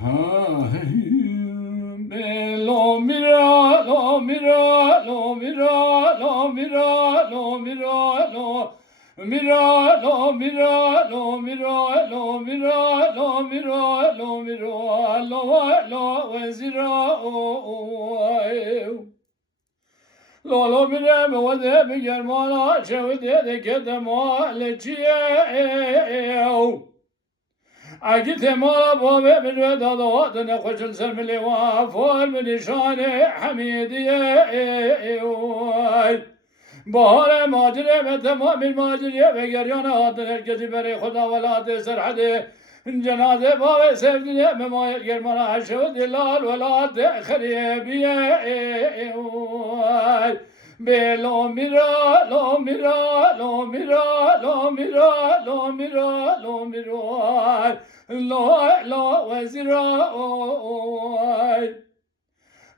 Lo mira, lo mira, lo mira, lo mira, lo mira, lo mira, lo mira, lo mira, lo mira, lo mira, lo mira, lo wazira lo mira me wade me germana şevde de kedema leçiye أجيت ما بابي من وداد نخش السلم وافول من شان حميدي بهار ماجري بتمام الماجري بجريان هاد الكذي بري خدا ولا تسر حد جنازة بابي سيفني مما يرمنا عشود دلال ولا خريبي بلو ميرا لو ميرا لو ميرا لو ميرا لو ميرا لو ميرا لو وزيرا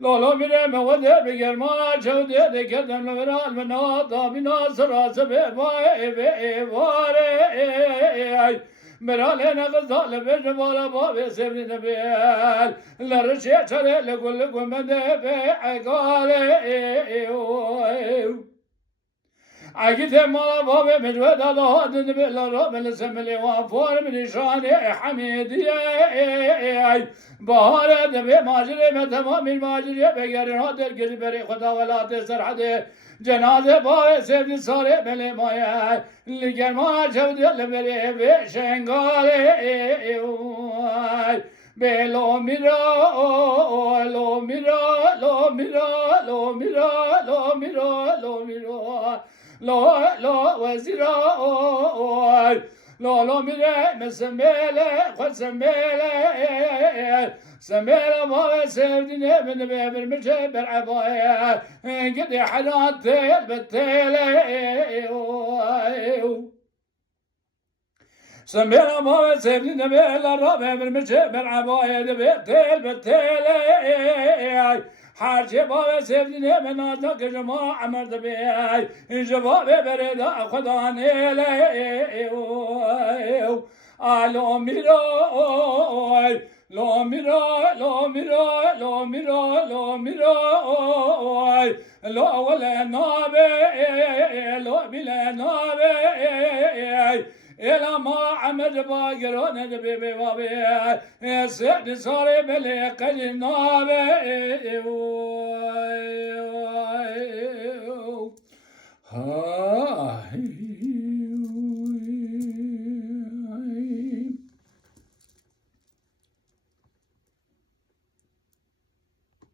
لو ميرا مودة بجرما جودة دكتم لورا المناطة بناصر سبب واري مرالنا غزال بجبال باب سبني نبيل لرشي ترى لكل قمدة بعقالي عقيت مالا بابي مجود هذا نبيل الرب السملي وفور من شاني حميدي بهار دبي ماجري متمام الماجري بغير هذا القلب خدا ولا تسر حد جنازه بابي سيدي صاري بلي مايا لقر ما جود لبلي بشنغالي بلو ميرا لو ميرا لو ميرا لو ميرا لو ميرا لو ميرا لو وزيرا لو ميرا مسميله خد سميله سميله ما سيدني من بيبر مجبر عبايه قد حلات بالتيله سمينا ما سيدنا بيلا الربع بالمجبر عبايه بالتيله حاجة بابا سيدنا من نازك جماعة مرد بيهاي جواب بريدا خداني لي لو ميرا لو ميرا لو ميرا لو ميرا لو ميرا لو ولا نابي لو بلا نابي إلى ما عمد باقرون دبي بابي سيد صاري بلي قل نابي